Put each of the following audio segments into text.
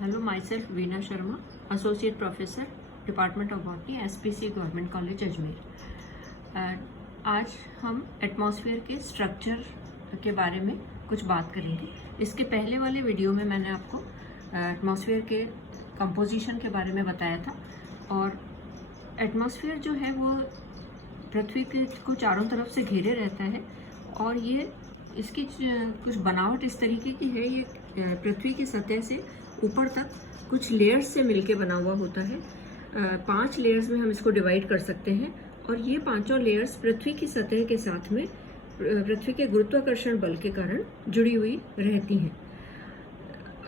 Hello, myself Veena Sharma, Associate Professor, Department of Botany, SPC government college Ajmer. आज हम atmosphere के structure के बारे में कुछ बात करेंगे। इसके पहले वाले वीडियो में मैंने आपको एटमॉस्फेयर के कंपोजिशन के बारे में बताया था, और एटमॉस्फेयर जो है वो पृथ्वी के को चारों तरफ से घेरे रहता है, और ये इसकी कुछ बनावट इस तरीके की है। ये पृथ्वी की सतह से ऊपर तक कुछ लेयर्स से मिलके बना हुआ होता है। 5 लेयर्स में हम इसको डिवाइड कर सकते हैं, और ये पांचों लेयर्स पृथ्वी की सतह के साथ में पृथ्वी के गुरुत्वाकर्षण बल के कारण जुड़ी हुई रहती हैं।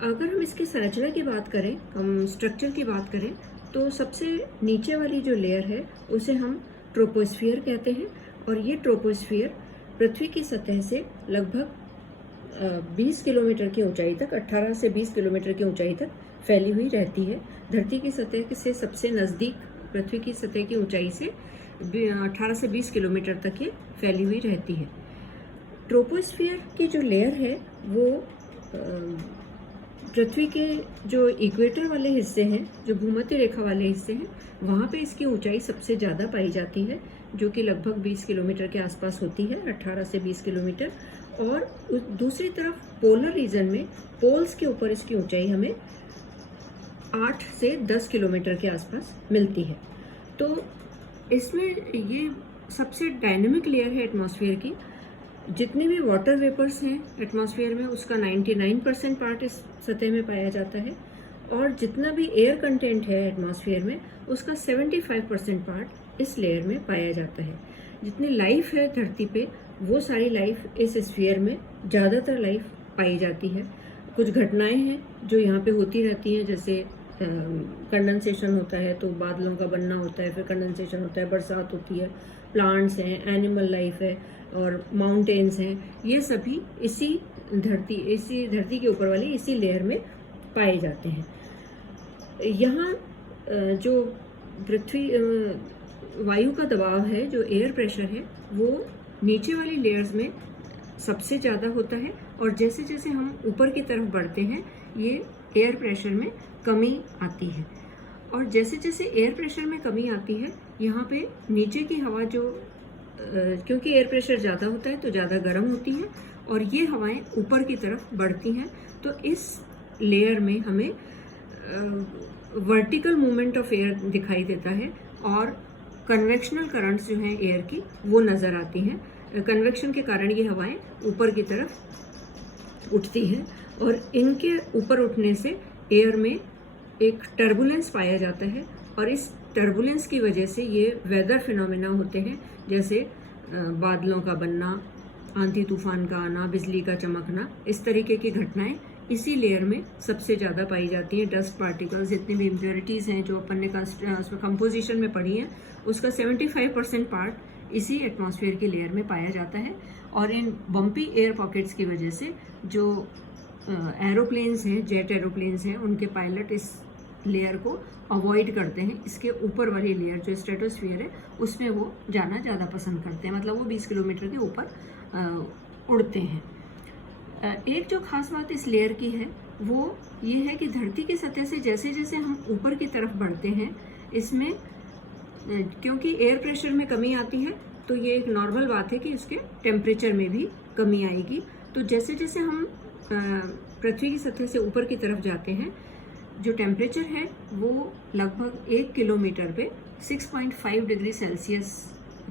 अगर हम इसकी संरचना की बात करें, हम स्ट्रक्चर की बात करें, तो सबसे नीचे वाली जो लेयर है उसे हम ट्रोपोस्फियर कहते हैं, और ये ट्रोपोस्फियर पृथ्वी की सतह से लगभग 20 किलोमीटर की ऊंचाई तक, 18 से 20 किलोमीटर की ऊंचाई तक फैली हुई रहती है। धरती की सतह से सबसे नज़दीक पृथ्वी की सतह की ऊंचाई से 18 से 20 किलोमीटर तक ये फैली हुई रहती है। ट्रोपोस्फियर की जो लेयर है वो पृथ्वी के जो इक्वेटर वाले हिस्से हैं, जो भूमध्य रेखा वाले हिस्से हैं, वहाँ पे इसकी ऊंचाई सबसे ज़्यादा पाई जाती है, जो कि लगभग 20 किलोमीटर के आसपास होती है, 18 से 20 किलोमीटर। और दूसरी तरफ पोलर रीजन में, पोल्स के ऊपर इसकी ऊंचाई हमें 8 से 10 किलोमीटर के आसपास मिलती है। तो इसमें ये सबसे डायनेमिक लेयर है एटमॉस्फेयर की। जितने भी वाटर वेपर्स हैं एटमॉस्फेयर में, उसका 99% पार्ट इस सतह में पाया जाता है, और जितना भी एयर कंटेंट है एटमॉस्फेयर में, उसका 75% पार्ट इस लेयर में पाया जाता है। जितनी लाइफ है धरती पे, वो सारी लाइफ इस स्फीयर में, ज़्यादातर लाइफ पाई जाती है। कुछ घटनाएं हैं जो यहाँ पे होती रहती हैं, जैसे कंडेंसेशन होता है तो बादलों का बनना होता है, फिर कंडेंसेशन होता है, बरसात होती है, प्लांट्स हैं, एनिमल लाइफ है, और माउंटेन्स हैं। ये सभी इसी धरती के ऊपर वाली इसी लेयर में पाए जाते हैं। यहाँ जो पृथ्वी वायु का दबाव है, जो एयर प्रेशर है, वो नीचे वाली लेयर्स में सबसे ज़्यादा होता है, और जैसे जैसे हम ऊपर की तरफ बढ़ते हैं, ये एयर प्रेशर में कमी आती है। और जैसे जैसे एयर प्रेशर में कमी आती है, यहाँ पे नीचे की हवा जो क्योंकि एयर प्रेशर ज़्यादा होता है तो ज़्यादा गर्म होती है, और ये हवाएं ऊपर की तरफ बढ़ती हैं। तो इस लेयर में हमें वर्टिकल मूवमेंट ऑफ एयर दिखाई देता है, और कन्वेक्शनल करंट्स जो हैं एयर की, वो नज़र आती हैं। कन्वेक्शन के कारण ये हवाएं ऊपर की तरफ उठती हैं, और इनके ऊपर उठने से एयर में एक टर्बुलेंस पाया जाता है, और इस टर्बुलेंस की वजह से ये वेदर फिनोमेना होते हैं, जैसे बादलों का बनना, आंधी तूफान का आना, बिजली का चमकना। इस तरीके की घटनाएं इसी लेयर में सबसे ज़्यादा पाई जाती हैं। डस्ट पार्टिकल्स, जितनी भी इम्प्योरिटीज़ हैं जो अपन ने कंपोजिशन में पढ़ी हैं, उसका 75% पार्ट इसी एटमॉस्फेयर की लेयर में पाया जाता है। और इन बम्पी एयर पॉकेट्स की वजह से जो एरोप्लेन्स हैं, जेट एरोप्लेन्स हैं, उनके पायलट इस लेयर को अवॉइड करते हैं। इसके ऊपर वाली लेयर जो स्ट्रेटोस्फीयर है, उसमें वो जाना ज़्यादा पसंद करते हैं, मतलब वो 20 किलोमीटर के ऊपर उड़ते हैं। एक जो खास बात इस लेयर की है वो ये है कि धरती की सतह से जैसे जैसे हम ऊपर की तरफ बढ़ते हैं, इसमें क्योंकि एयर प्रेशर में कमी आती है, तो ये एक नॉर्मल बात है कि उसके टेम्परेचर में भी कमी आएगी। तो जैसे जैसे हम पृथ्वी की सतह से ऊपर की तरफ जाते हैं, जो टेम्परेचर है वो लगभग 1 किलोमीटर पे 6.5 डिग्री सेल्सियस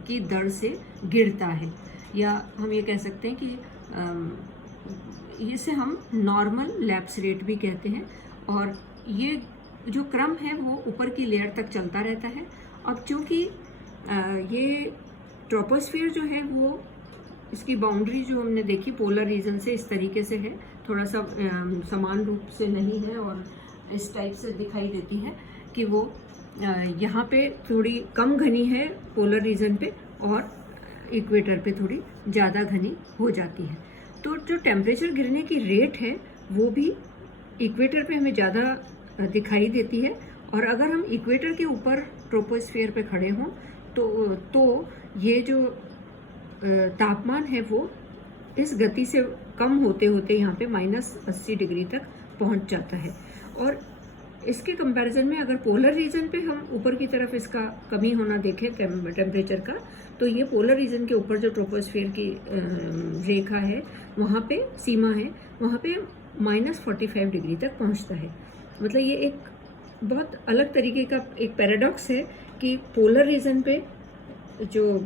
की दर से गिरता है, या हम ये कह सकते हैं कि इसे हम नॉर्मल लैप्स रेट भी कहते हैं। और ये जो क्रम है वो ऊपर की लेयर तक चलता रहता है। अब चूँकि ये ट्रोपोस्फियर जो है वो, इसकी बाउंड्री जो हमने देखी पोलर रीजन से इस तरीके से है, थोड़ा सा समान रूप से नहीं है, और इस टाइप से दिखाई देती है कि वो यहाँ पे थोड़ी कम घनी है पोलर रीजन पे, और इक्वेटर पे थोड़ी ज़्यादा घनी हो जाती है। तो जो टेम्परेचर गिरने की रेट है वो भी इक्वेटर पे हमें ज़्यादा दिखाई देती है, और अगर हम इक्वेटर के ऊपर ट्रोपोस्फियर पे खड़े हों तो ये जो तापमान है वो इस गति से कम होते होते यहाँ पे -80 डिग्री तक पहुँच जाता है। और इसके कंपैरिजन में अगर पोलर रीजन पे हम ऊपर की तरफ इसका कमी होना देखें टेम्परेचर का, तो ये पोलर रीजन के ऊपर जो ट्रोपोस्फियर की रेखा है, वहाँ पे सीमा है, वहाँ पे -45 डिग्री तक पहुँचता है। मतलब ये एक बहुत अलग तरीके का एक पैराडॉक्स है कि पोलर रीजन पे जो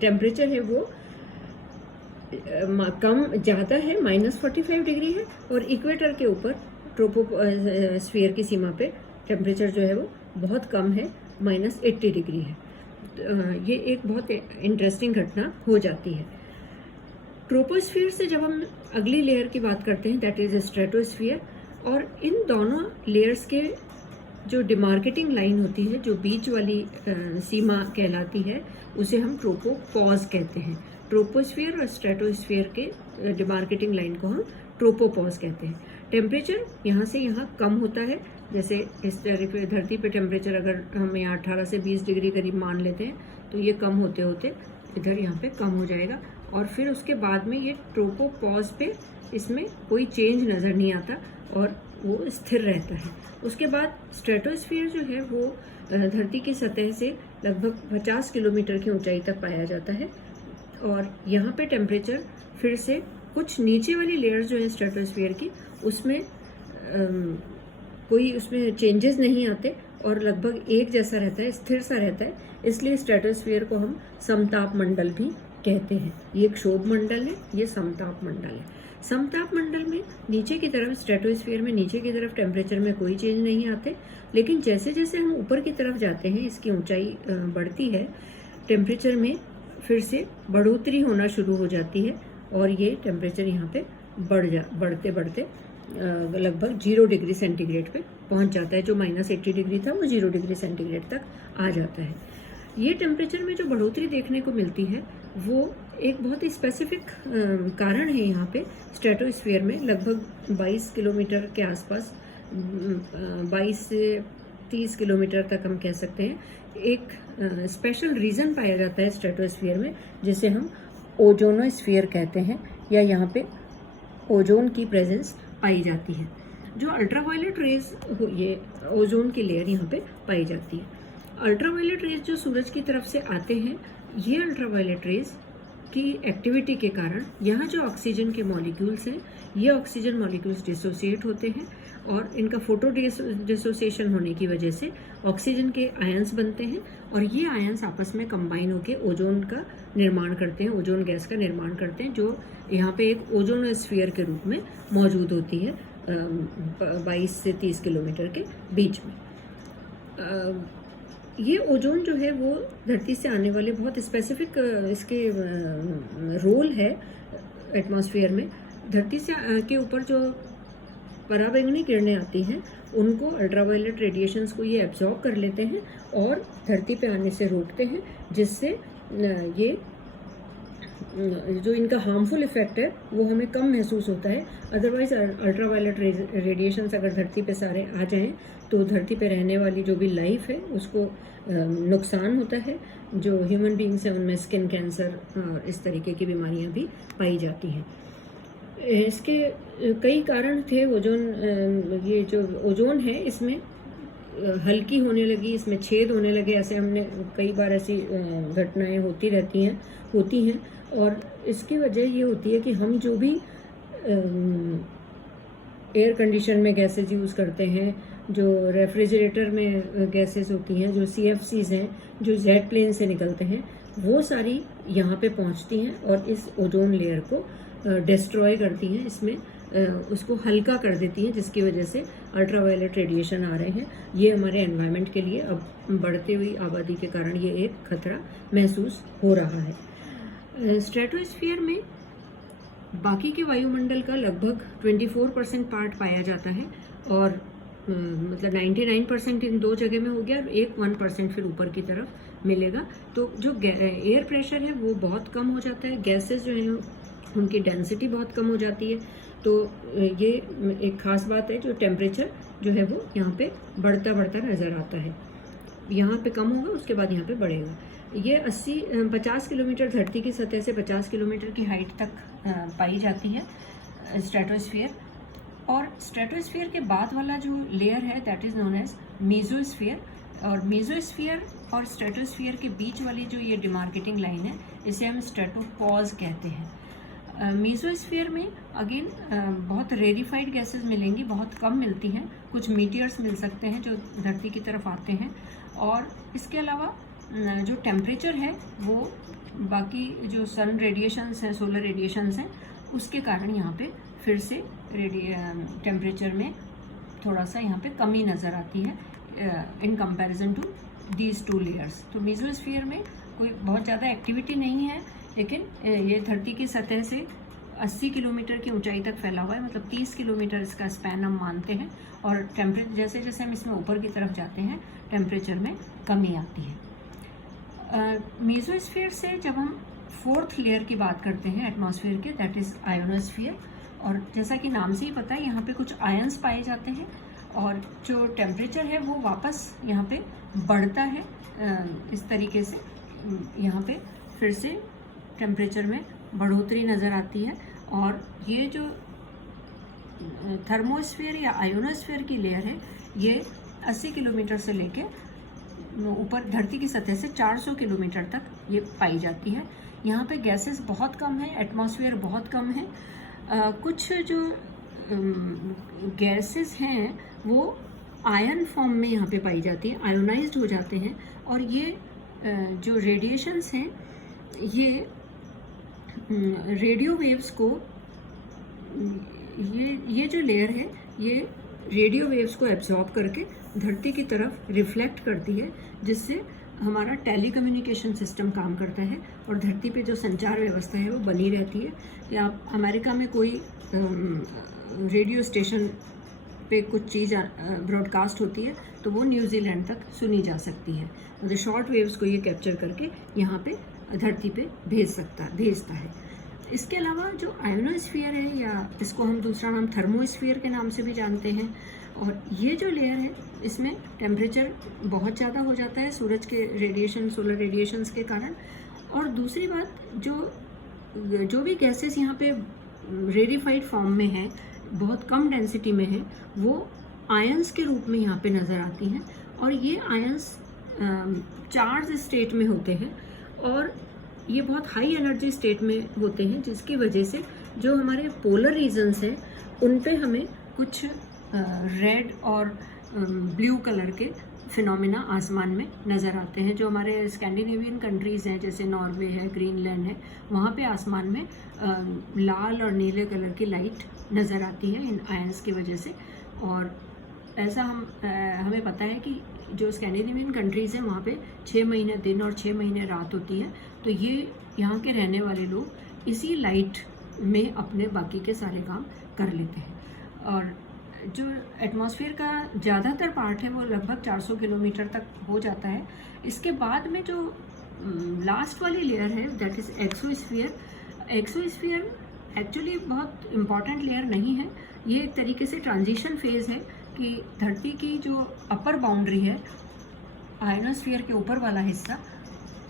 टेम्परेचर है वो कम ज़्यादा है, -45 डिग्री है, और इक्वेटर के ऊपर ट्रोपोस्फियर की सीमा पे टेम्परेचर जो है वो बहुत कम है, -80 डिग्री है। ये एक बहुत इंटरेस्टिंग घटना हो जाती है। ट्रोपोस्फियर से जब हम अगली लेयर की बात करते हैं, दैट इज स्ट्रेटोस्फियर, और इन दोनों लेयर्स के जो डिमार्केटिंग लाइन होती है, जो बीच वाली सीमा कहलाती है, उसे हम ट्रोपोपॉज कहते हैं। ट्रोपोस्फियर और स्ट्रेटोस्फियर के डिमार्केटिंग लाइन को हम ट्रोपोपॉज कहते हैं। टेम्परेचर यहाँ से यहाँ कम होता है, जैसे इस तरह पे धरती पे टेम्परेचर अगर हम यहाँ 18 से 20 डिग्री करीब मान लेते हैं, तो ये कम होते होते इधर यहाँ पे कम हो जाएगा, और फिर उसके बाद में ये ट्रोपोपॉज पे इसमें कोई चेंज नज़र नहीं आता और वो स्थिर रहता है। उसके बाद स्ट्रेटोस्फियर जो है वो धरती की सतह से लगभग 50 किलोमीटर की ऊंचाई तक पाया जाता है, और यहाँ पे टेम्परेचर फिर से कुछ नीचे वाली लेयर जो है स्ट्रेटोस्फियर की, उसमें कोई उसमें चेंजेस नहीं आते और लगभग एक जैसा रहता है, स्थिर सा रहता है। इसलिए स्ट्रेटोस्फियर को हम समताप मंडल भी कहते हैं। ये क्षोभ मंडल है, ये समताप मंडल है। समताप मंडल में नीचे की तरफ, स्ट्रेटोस्फियर में नीचे की तरफ टेम्परेचर में कोई चेंज नहीं आते, लेकिन जैसे जैसे हम ऊपर की तरफ जाते हैं, इसकी ऊंचाई बढ़ती है, टेम्परेचर में फिर से बढ़ोतरी होना शुरू हो जाती है, और ये टेम्परेचर यहाँ पे बढ़ते बढ़ते लगभग 0 डिग्री सेंटीग्रेड पे पहुँच जाता है। जो -80 डिग्री था वो 0 डिग्री सेंटीग्रेड तक आ जाता है। ये टेम्परेचर में जो बढ़ोतरी देखने को मिलती है वो एक बहुत ही स्पेसिफिक कारण है। यहाँ पे स्ट्रेटोस्फियर में लगभग 22 किलोमीटर के आसपास, 22 से 30 किलोमीटर तक हम कह सकते हैं, एक स्पेशल रीजन पाया जाता है स्ट्रेटोस्फियर में, जिसे हम ओजोनोस्फियर कहते हैं, या यहाँ पे ओजोन की प्रेजेंस पाई जाती है। जो अल्ट्रावायलेट रेज, ये ओजोन की लेयर यहाँ पे पाई जाती है। अल्ट्रावायलेट रेज जो सूरज की तरफ से आते हैं, ये अल्ट्रावायलेट रेज की एक्टिविटी के कारण यहाँ जो ऑक्सीजन के मॉलिक्यूल्स हैं, ये ऑक्सीजन मॉलिक्यूल्स डिसोसिएट होते हैं, और इनका फोटो डिसोसिएशन होने की वजह से ऑक्सीजन के आयंस बनते हैं, और ये आयंस आपस में कंबाइन होकर ओजोन का निर्माण करते हैं, ओजोन गैस का निर्माण करते हैं, जो यहाँ पे एक ओजोनोस्फियर के रूप में मौजूद होती है 22 से 30 किलोमीटर के बीच में। ये ओजोन जो है वो धरती से आने वाले बहुत स्पेसिफिक इसके रोल है एटमॉस्फेयर में। धरती से के ऊपर जो पराबैंगनी किरणें आती हैं, उनको अल्ट्रावायलेट रेडिएशंस को ये एब्जॉर्ब कर लेते हैं और धरती पे आने से रोकते हैं, जिससे ये जो इनका हार्मफुल इफेक्ट है वो हमें कम महसूस होता है। अदरवाइज अल्ट्रावायलेट रेडिएशंस अगर धरती पे सारे आ जाएं, तो धरती पे रहने वाली जो भी लाइफ है उसको नुकसान होता है। जो ह्यूमन बींग्स हैं उनमें स्किन कैंसर, इस तरीके की बीमारियां भी पाई जाती हैं। इसके कई कारण थे। ये जो ओजोन है इसमें हल्की होने लगी, इसमें छेद होने लगे, ऐसे हमने कई बार ऐसी घटनाएं होती हैं, और इसकी वजह ये होती है कि हम जो भी एयर कंडीशन में गैसेज यूज़ करते हैं, जो रेफ्रिजरेटर में गैसेस होती हैं, जो CFCs हैं, जो जेट प्लेन से निकलते हैं, वो सारी यहाँ पे पहुँचती हैं और इस ओजोन लेयर को डिस्ट्रॉय करती हैं, इसमें उसको हल्का कर देती हैं, जिसकी वजह से अल्ट्रावायलेट रेडिएशन आ रहे हैं। ये हमारे एनवायरनमेंट के लिए अब बढ़ती हुई आबादी के कारण ये एक खतरा महसूस हो रहा है। स्ट्रेटोस्फियर में बाकी के वायुमंडल का लगभग 24% पार्ट पाया जाता है, और मतलब 99% इन दो जगह में हो गया, और 1% फिर ऊपर की तरफ मिलेगा। तो जो एयर प्रेशर है वो बहुत कम हो जाता है, गैसेस जो हैं उनकी डेंसिटी बहुत कम हो जाती है। तो ये एक खास बात है, जो टेम्परेचर जो है वो यहाँ पे बढ़ता नज़र आता है। यहाँ पे कम होगा, उसके बाद यहाँ पे बढ़ेगा। ये 50 किलोमीटर धरती की सतह से 50 किलोमीटर की हाइट तक पाई जाती है स्ट्रेटोस्फियर। और स्ट्रेटोस्फीयर के बाद वाला जो लेयर है that is known as mesosphere, और मेसोस्फीयर और स्ट्रेटोस्फीयर के बीच वाली जो ये डिमार्केटिंग लाइन है इसे हम स्ट्रेटोपॉज कहते हैं। मेसोस्फीयर में अगेन बहुत रेरिफाइड गैसेस मिलेंगी, बहुत कम मिलती हैं, कुछ मीटियर्स मिल सकते हैं जो धरती की तरफ आते हैं, और इसके अलावा जो टेम्परेचर है वो बाकी जो सन रेडिएशंस हैं, सोलर रेडिएशंस हैं, उसके कारण यहाँ पे फिर से टेम्परेचर में थोड़ा सा यहाँ पे कमी नज़र आती है in comparison to these two layers. तो मेसोस्फीयर में कोई बहुत ज़्यादा एक्टिविटी नहीं है, लेकिन ये धरती की सतह से 80 किलोमीटर की ऊंचाई तक फैला हुआ है, मतलब 30 किलोमीटर इसका स्पैन हम मानते हैं, और टेम्परेचर जैसे जैसे हम इसमें ऊपर की तरफ जाते हैं टेम्परेचर में कमी आती है। मेसोस्फीयर से जब हम फोर्थ लेयर की बात करते हैं एटमॉस्फेयर के, दैट इज़ आयोनोस्फीयर, और जैसा कि नाम से ही पता है यहाँ पे कुछ आयंस पाए जाते हैं, और जो टेम्परेचर है वो वापस यहाँ पे बढ़ता है इस तरीके से, यहाँ पे फिर से टेम्परेचर में बढ़ोतरी नज़र आती है। और ये जो थर्मोस्फीयर या आयोनोस्फीयर की लेयर है ये 80 किलोमीटर से लेके ऊपर धरती की सतह से 400 किलोमीटर तक ये पाई जाती है। यहाँ पे गैसेस बहुत कम है, एटमॉस्फेयर बहुत कम है। कुछ जो गैसेस हैं वो आयन फॉर्म में यहाँ पे पाई जाती है, आयोनाइज्ड हो जाते हैं, और ये जो रेडिएशंस हैं ये रेडियो वेव्स को, ये जो लेयर है ये रेडियो वेव्स को एब्जॉर्ब करके धरती की तरफ रिफ्लेक्ट करती है, जिससे हमारा टेलीकम्युनिकेशन सिस्टम काम करता है और धरती पे जो संचार व्यवस्था है वो बनी रहती है। या आप अमेरिका में कोई रेडियो स्टेशन पे कुछ चीज़ ब्रॉडकास्ट होती है तो वो न्यूजीलैंड तक सुनी जा सकती है, मतलब शॉर्ट वेव्स को ये कैप्चर करके यहाँ पे धरती पे भेजता है। इसके अलावा जो आयोनोस्फीयर है, या इसको हम दूसरा नाम थर्मोस्फीयर के नाम से भी जानते हैं, और ये जो लेयर है इसमें टेम्परेचर बहुत ज़्यादा हो जाता है सूरज के रेडिएशन, सोलर रेडिएशंस के कारण। और दूसरी बात, जो भी गैसेस यहाँ पे रेरिफाइड फॉर्म में है, बहुत कम डेंसिटी में है, वो आयंस के रूप में यहाँ पे नज़र आती हैं, और ये आयंस चार्ज स्टेट में होते हैं, और ये बहुत हाई एनर्जी स्टेट में होते हैं, जिसकी वजह से जो हमारे पोलर रीजन्स हैं उन पे हमें कुछ रेड और ब्लू कलर के फिनोमिना आसमान में नज़र आते हैं। जो हमारे स्कैंडिनेवियन कंट्रीज़ हैं जैसे नॉर्वे है, ग्रीनलैंड है, वहाँ पे आसमान में लाल और नीले कलर की लाइट नज़र आती है इन आयंस की वजह से। और ऐसा हमें पता है कि जो स्कैंडिनेवियन कंट्रीज़ हैं वहाँ पे 6 महीने दिन और 6 महीने रात होती है, तो ये यहाँ के रहने वाले लोग इसी लाइट में अपने बाकी के सारे काम कर लेते हैं। और जो एटमॉस्फेयर का ज़्यादातर पार्ट है वो लगभग 400 किलोमीटर तक हो जाता है। इसके बाद में जो लास्ट वाली लेयर है that is exosphere. Exosphere actually बहुत इम्पॉर्टेंट लेयर नहीं है, ये एक तरीके से ट्रांजिशन फेज़ है कि धरती की जो अपर बाउंड्री है, आयोनोस्फीयर के ऊपर वाला हिस्सा,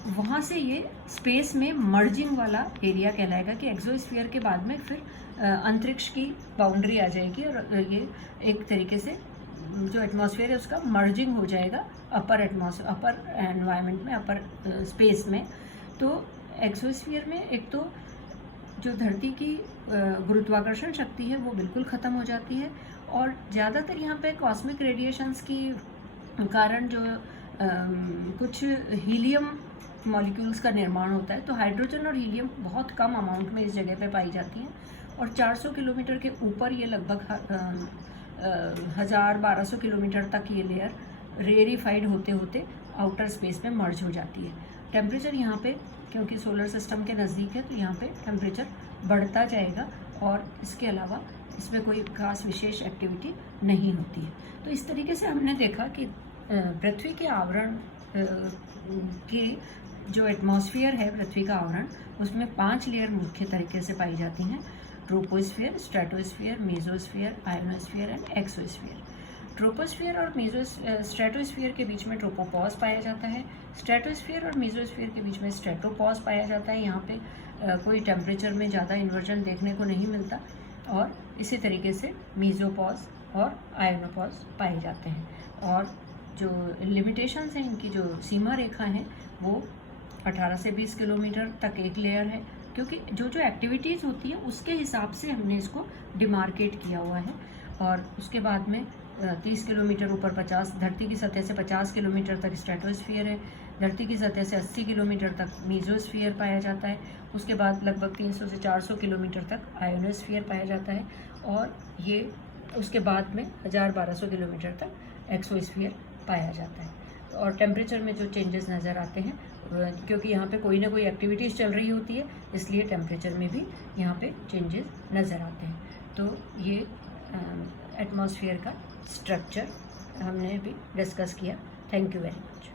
वहाँ से ये स्पेस में मर्जिंग वाला एरिया कहलाएगा कि एक्सोस्फीयर के बाद में फिर अंतरिक्ष की बाउंड्री आ जाएगी, और ये एक तरीके से जो एटमॉस्फेयर है उसका मर्जिंग हो जाएगा अपर एनवायरनमेंट में, अपर स्पेस में। तो एक्सोस्फीयर में एक तो जो धरती की गुरुत्वाकर्षण शक्ति है वो बिल्कुल ख़त्म हो जाती है, और ज़्यादातर यहाँ पे कॉस्मिक रेडिएशंस की कारण जो कुछ हीलियम मॉलिक्यूल्स का निर्माण होता है, तो हाइड्रोजन और हीलियम बहुत कम अमाउंट में इस जगह पे पाई जाती हैं, और 400 किलोमीटर के ऊपर ये लगभग 1000-1200 किलोमीटर तक ये लेयर रेरिफाइड होते होते आउटर स्पेस में मर्ज हो जाती है। टेम्परेचर यहाँ पे क्योंकि सोलर सिस्टम के नज़दीक है तो यहाँ पे टेम्परेचर बढ़ता जाएगा, और इसके अलावा इसमें कोई खास विशेष एक्टिविटी नहीं होती है। तो इस तरीके से हमने देखा कि पृथ्वी के आवरण के जो एटमॉस्फेयर है, पृथ्वी का आवरण, उसमें 5 लेयर मुख्य तरीके से पाई जाती हैं: troposphere, stratosphere, mesosphere, ionosphere and exosphere. Troposphere और स्ट्रेटोस्फीयर के बीच में ट्रोपोपॉज पाया जाता है। स्ट्रेटोस्फीयर और मेसोस्फीयर के बीच में स्ट्रेटोपॉज पाया जाता है। यहाँ पे कोई टेम्परेचर में ज़्यादा इन्वर्जन देखने को नहीं मिलता। और इसी तरीके से मीज़ोपॉज और आयनोपॉज पाए जाते हैं। और जो लिमिटेशंस हैं, इनकी जो सीमा रेखा है वो 18 से 20 किलोमीटर तक एक लेयर है, क्योंकि जो जो एक्टिविटीज़ होती है उसके हिसाब से हमने इसको डिमार्केट किया हुआ है। और उसके बाद में 30 किलोमीटर ऊपर 50 धरती की सतह से 50 किलोमीटर तक स्ट्रेटोस्फीयर है। धरती की सतह से 80 किलोमीटर तक मीज़ोस्फीयर पाया जाता है। उसके बाद लगभग 300 से 400 किलोमीटर तक आयोनोस्फीयर पाया जाता है। और ये उसके बाद में 1000-1200 किलोमीटर तक एक्सोस्फीयर पाया जाता है। और टेम्परेचर में जो चेंजेस नज़र आते हैं, क्योंकि यहाँ पे कोई ना कोई एक्टिविटीज़ चल रही होती है, इसलिए टेम्परेचर में भी यहाँ पे चेंजेस नज़र आते हैं। तो ये एटमॉस्फेयर का स्ट्रक्चर हमने भी डिस्कस किया। Thank you very much.